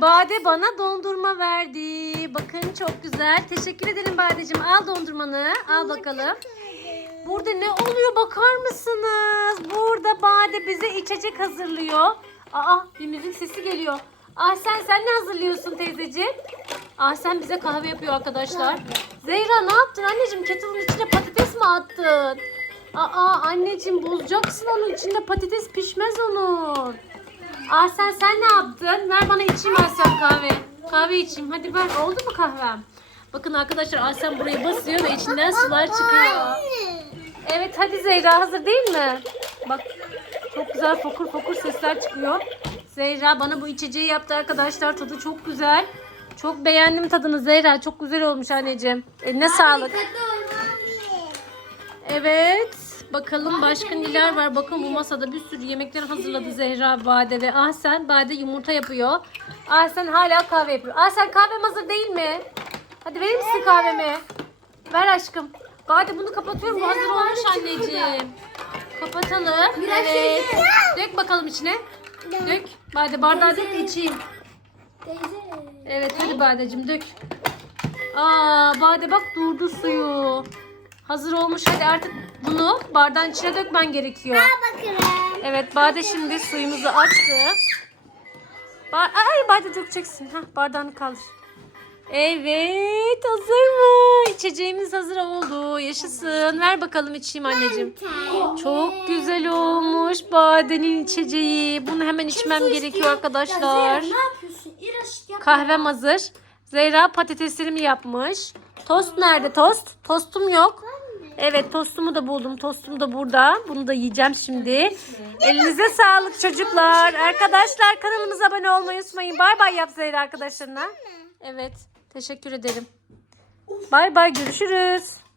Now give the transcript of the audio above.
Bade bana dondurma verdi. Bakın çok güzel. Teşekkür ederim Badeciğim. Al dondurmanı. Al bakalım. Burada ne oluyor bakar mısınız? Burada Bade bize içecek hazırlıyor. Aa bir müzik sesi geliyor. Ah sen sen ne hazırlıyorsun teyzeciğim? Ah sen bize kahve yapıyor arkadaşlar. Zehra ne yaptın anneciğim? Kettle'ın içine patates mi attın? Aa anneciğim bozacaksın onun içinde patates pişmez onun. Ah sen sen ne yaptın? Ver bana içeyim Aslan kahve. Kahve içeyim. Hadi ver. Oldu mu kahvem? Bakın arkadaşlar Aslan buraya basıyor ve içinden sular çıkıyor. Evet hadi Zehra hazır değil mi? Bak çok güzel fokur fokur sesler çıkıyor. Zehra bana bu içeceği yaptı arkadaşlar. Tadı çok güzel. Çok beğendim tadını Zehra. Çok güzel olmuş anneciğim. Eline sağlık. Evet. Bakalım başka neler var. Bakın bu masada bir sürü yemekler hazırladı Zehra, Bade ve Ahsen. Bade yumurta yapıyor. Ahsen hala kahve yapıyor. Ahsen kahvem hazır değil mi? Hadi verir misin kahvemi? Ver aşkım. Bade bunu kapatıyorum. Bu hazır olmuş anneciğim. Kapatalım. Evet. Dök bakalım içine. Dök. Bade bardağı dök de içeyim. Evet hadi Badeciğim dök. Aa Bade bak durdu suyu. Hazır olmuş. Hadi artık bunu bardağın içine dökmen gerekiyor. Evet Bade şimdi suyumuzu açtı. Ba Ay Bade dökeceksin. Heh, bardağını kaldır. Evet hazır mı? İçeceğimiz hazır oldu. Yaşasın. Ver bakalım içeyim anneciğim. Çok güzel olmuş Bade'nin içeceği. Bunu hemen içmem gerekiyor arkadaşlar. Kahvem hazır. Zehra patateslerimi yapmış. Tost nerede tost? Tostum yok. Evet tostumu da buldum. Tostum da burada. Bunu da yiyeceğim şimdi. Elinize sağlık çocuklar. Arkadaşlar kanalımıza abone olmayı unutmayın. Bay bay yap Zehra arkadaşlarına. Evet. Teşekkür ederim. Bay bay görüşürüz.